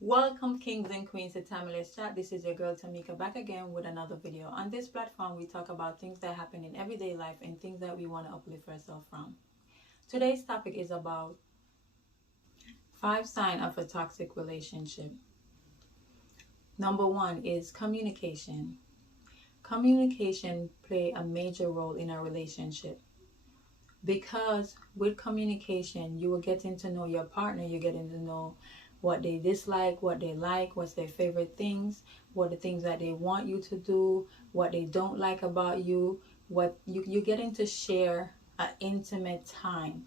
Welcome kings and queens to Timeless Chat. This is your girl Tamika back again with another video. On this platform we talk about things that happen in everyday life and things that we want to uplift ourselves from. Today's topic is about 5 signs of a toxic relationship. Number 1 is communication. Communication play a major role in a relationship because with communication you are getting to know your partner, you're getting to know what they dislike, what they like, what's their favorite things, what the things that they want you to do, what they don't like about you, what you're getting to share an intimate time,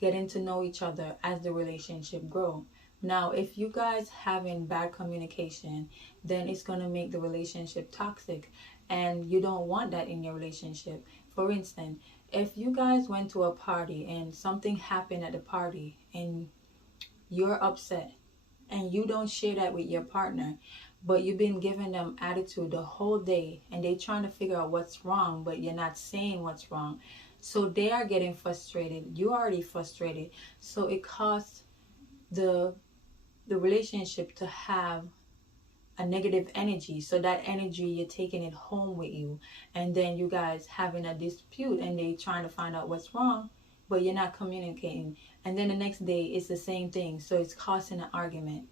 getting to know each other as the relationship grow. Now if you guys having bad communication, then it's going to make the relationship toxic, and you don't want that in your relationship. For instance, if you guys went to a party and something happened at the party and you're upset and you don't share that with your partner, but you've been giving them attitude the whole day and they trying to figure out what's wrong, but you're not saying what's wrong, so they are getting frustrated, you're already frustrated, so it costs the relationship to have a negative energy. So that energy, you're taking it home with you, and then you guys having a dispute and they trying to find out what's wrong, but you're not communicating, and then the next day it's the same thing, so it's causing an argument.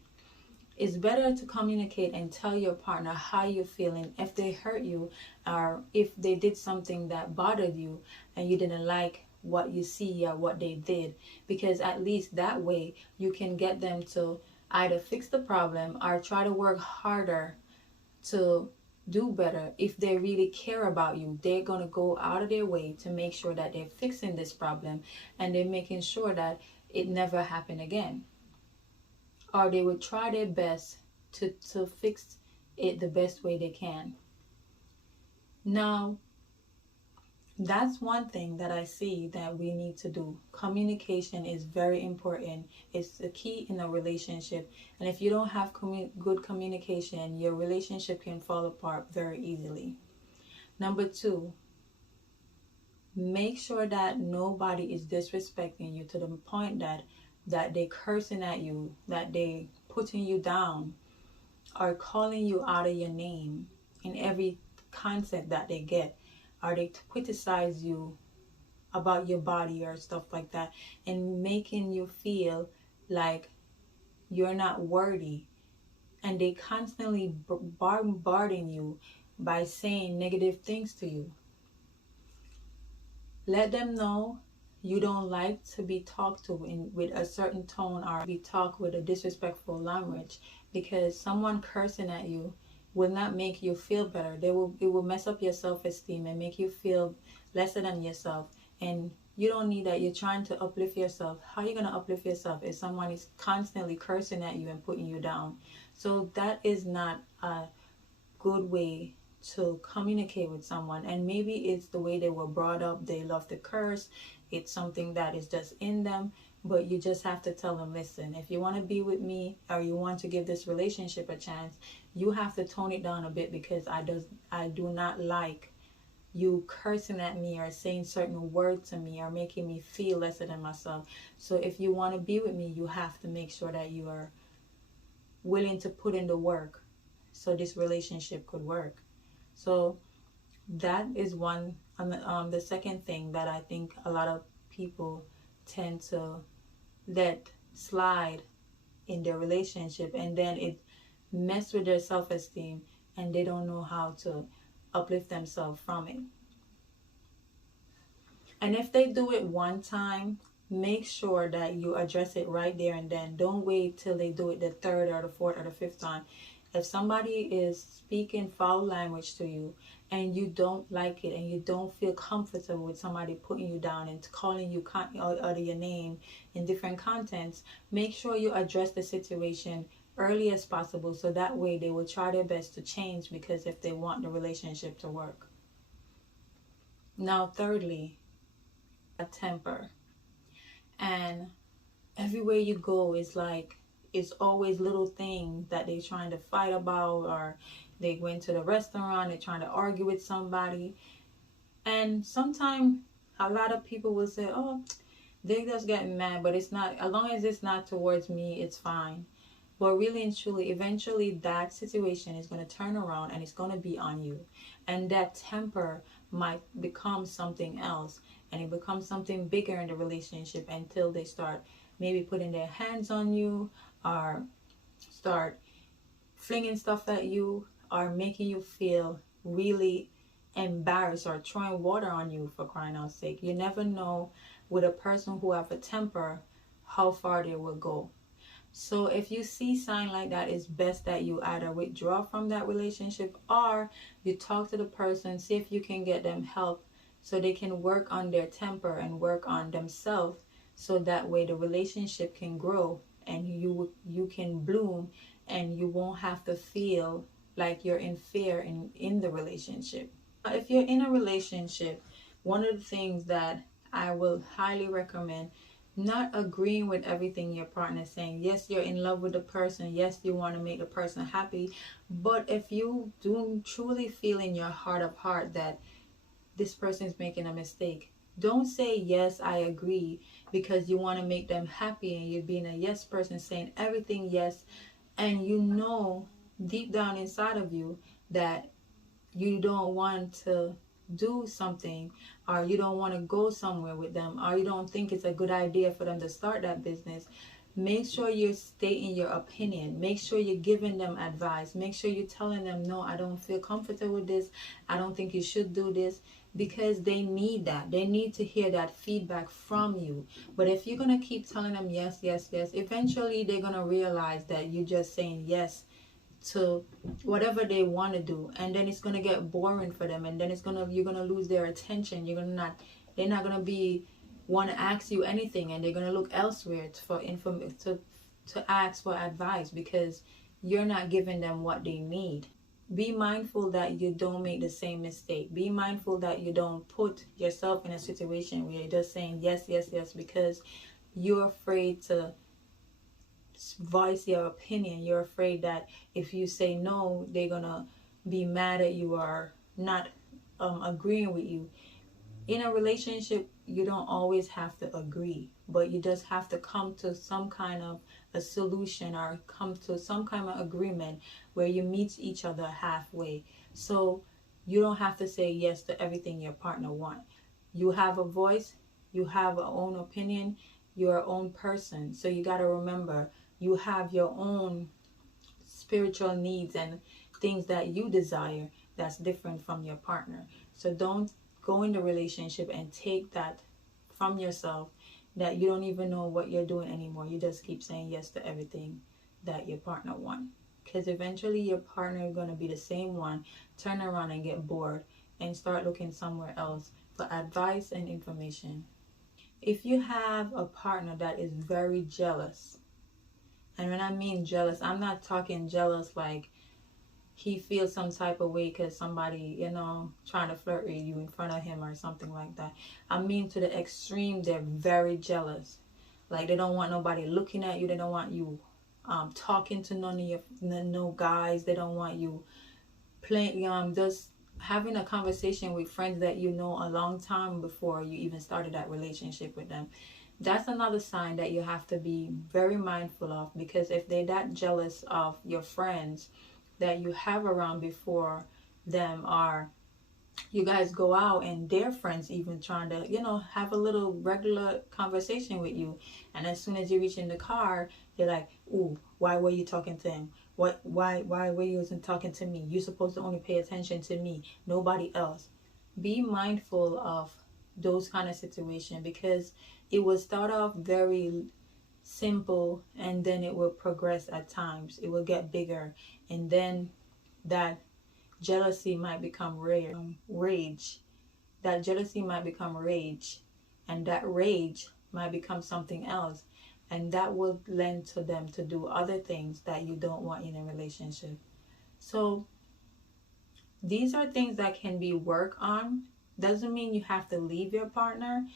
It's better to communicate and tell your partner how you're feeling, if they hurt you or if they did something that bothered you and you didn't like what you see or what they did, because at least that way you can get them to either fix the problem or try to work harder to do better. If they really care about you, they're going to go out of their way to make sure that they're fixing this problem and they're making sure that it never happen again, or they would try their best to fix it the best way they can. Now that's one thing that I see that we need to do. Communication is very important. It's the key in a relationship. And if you don't have good communication, your relationship can fall apart very easily. Number 2, make sure that nobody is disrespecting you to the point that they cursing at you, that they putting you down, or calling you out of your name in every concept that they get, or they criticize you about your body or stuff like that, and making you feel like you're not worthy, and they constantly bombarding you by saying negative things to you. Let them know you don't like to be talked to with a certain tone, or be talked with a disrespectful language, because someone cursing at you will not make you feel better. It will mess up your self-esteem and make you feel lesser than yourself. And you don't need that. You're trying to uplift yourself. How are you going to uplift yourself if someone is constantly cursing at you and putting you down? So that is not a good way to communicate with someone. And maybe it's the way they were brought up, they love to curse, it's something that is just in them. But you just have to tell them, listen, if you want to be with me or you want to give this relationship a chance, you have to tone it down a bit, because I do not like you cursing at me or saying certain words to me or making me feel lesser than myself. So if you want to be with me, you have to make sure that you are willing to put in the work so this relationship could work. So that is one. The second thing that I think a lot of people tend to let slide in their relationship, and then it mess with their self-esteem, and they don't know how to uplift themselves from it. And if they do it one time, make sure that you address it right there and then. Don't wait till they do it the third or the fourth or the fifth time. If somebody is speaking foul language to you and you don't like it, and you don't feel comfortable with somebody putting you down and calling you out of your name in different contents, make sure you address the situation early as possible, so that way they will try their best to change, because if they want the relationship to work. Now thirdly, a temper. And everywhere you go is like, it's always little things that they're trying to fight about, or they went to the restaurant, they're trying to argue with somebody. And sometimes a lot of people will say, oh, they just getting mad, but it's not, as long as it's not towards me, it's fine. But really and truly, eventually that situation is going to turn around and it's going to be on you. And that temper might become something else, and it becomes something bigger in the relationship until they start maybe putting their hands on you, or start flinging stuff at you, or making you feel really embarrassed, or throwing water on you, for crying out sake. You never know with a person who have a temper how far they will go. So if you see sign like that, it's best that you either withdraw from that relationship, or you talk to the person, see if you can get them help so they can work on their temper and work on themselves, so that way the relationship can grow and you can bloom, and you won't have to feel like you're in fear in the relationship. If you're in a relationship, one of the things that I will highly recommend, not agreeing with everything your partner is saying. Yes, you're in love with the person. Yes, you want to make the person happy. But if you do truly feel in your heart of heart that this person is making a mistake, don't say, yes, I agree, because you want to make them happy and you're being a yes person, saying everything yes. And you know deep down inside of you that you don't want to do something, or you don't want to go somewhere with them, or you don't think it's a good idea for them to start that business. Make sure you're stating your opinion. Make sure you're giving them advice. Make sure you're telling them, no, I don't feel comfortable with this. I don't think you should do this, because they need that. They need to hear that feedback from you. But if you're going to keep telling them yes, yes, yes, eventually they're going to realize that you're just saying yes to whatever they want to do, and then it's going to get boring for them, and then you're going to lose their attention. They're not going to be want to ask you anything, and they're going to look elsewhere for to ask for advice, because you're not giving them what they need. Be mindful that you don't make the same mistake. Be mindful that you don't put yourself in a situation where you're just saying yes, yes, yes, because you're afraid to voice your opinion. You're afraid that if you say no, they're gonna be mad at you, or not agreeing with you. In a relationship, you don't always have to agree, but you just have to come to some kind of a solution, or come to some kind of agreement where you meet each other halfway. So you don't have to say yes to everything your partner wants. You have a voice, you have a own opinion, you're your own person. So you got to remember, you have your own spiritual needs and things that you desire that's different from your partner. So don't go in the relationship and take that from yourself, that you don't even know what you're doing anymore. You just keep saying yes to everything that your partner wants. Because eventually your partner is going to be the same one, turn around and get bored and start looking somewhere else for advice and information. If you have a partner that is very jealous, and when I mean jealous, I'm not talking jealous like he feels some type of way because somebody, trying to flirt with you in front of him or something like that. I mean to the extreme, they're very jealous. Like they don't want nobody looking at you. They don't want you talking to none of your no guys. They don't want you playing just having a conversation with friends that you know a long time before you even started that relationship with them. That's another sign that you have to be very mindful of, because if they're that jealous of your friends that you have around before them, or you guys go out and their friends even trying to have a little regular conversation with you, and as soon as you reach in the car, they're like, ooh, why were you talking to him? Why were you wasn't talking to me? You're supposed to only pay attention to me, nobody else. Be mindful of those kind of situations, because it will start off very simple, and then it will progress. At times it will get bigger, and then that jealousy might become rage. That jealousy might become rage, and that rage might become something else, and that will lend to them to do other things that you don't want in a relationship. So these are things that can be worked on. Doesn't mean you have to leave your partner.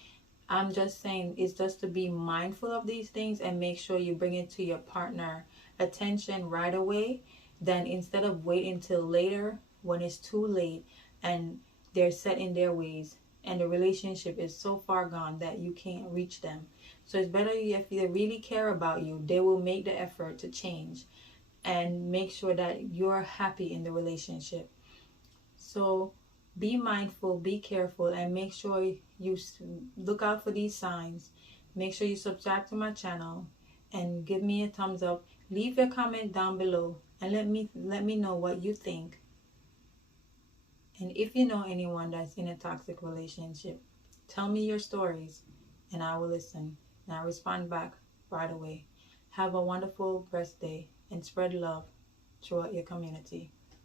I'm just saying it's just to be mindful of these things and make sure you bring it to your partner attention right away. Then instead of waiting till later when it's too late and they're set in their ways and the relationship is so far gone that you can't reach them. So it's better if they really care about you, they will make the effort to change and make sure that you're happy in the relationship. So be mindful, be careful, and make sure you look out for these signs. Make sure you subscribe to my channel and give me a thumbs up. Leave a comment down below and let me know what you think. And if you know anyone that's in a toxic relationship, tell me your stories and I will listen and I'll respond back right away. Have a wonderful, blessed day and spread love throughout your community.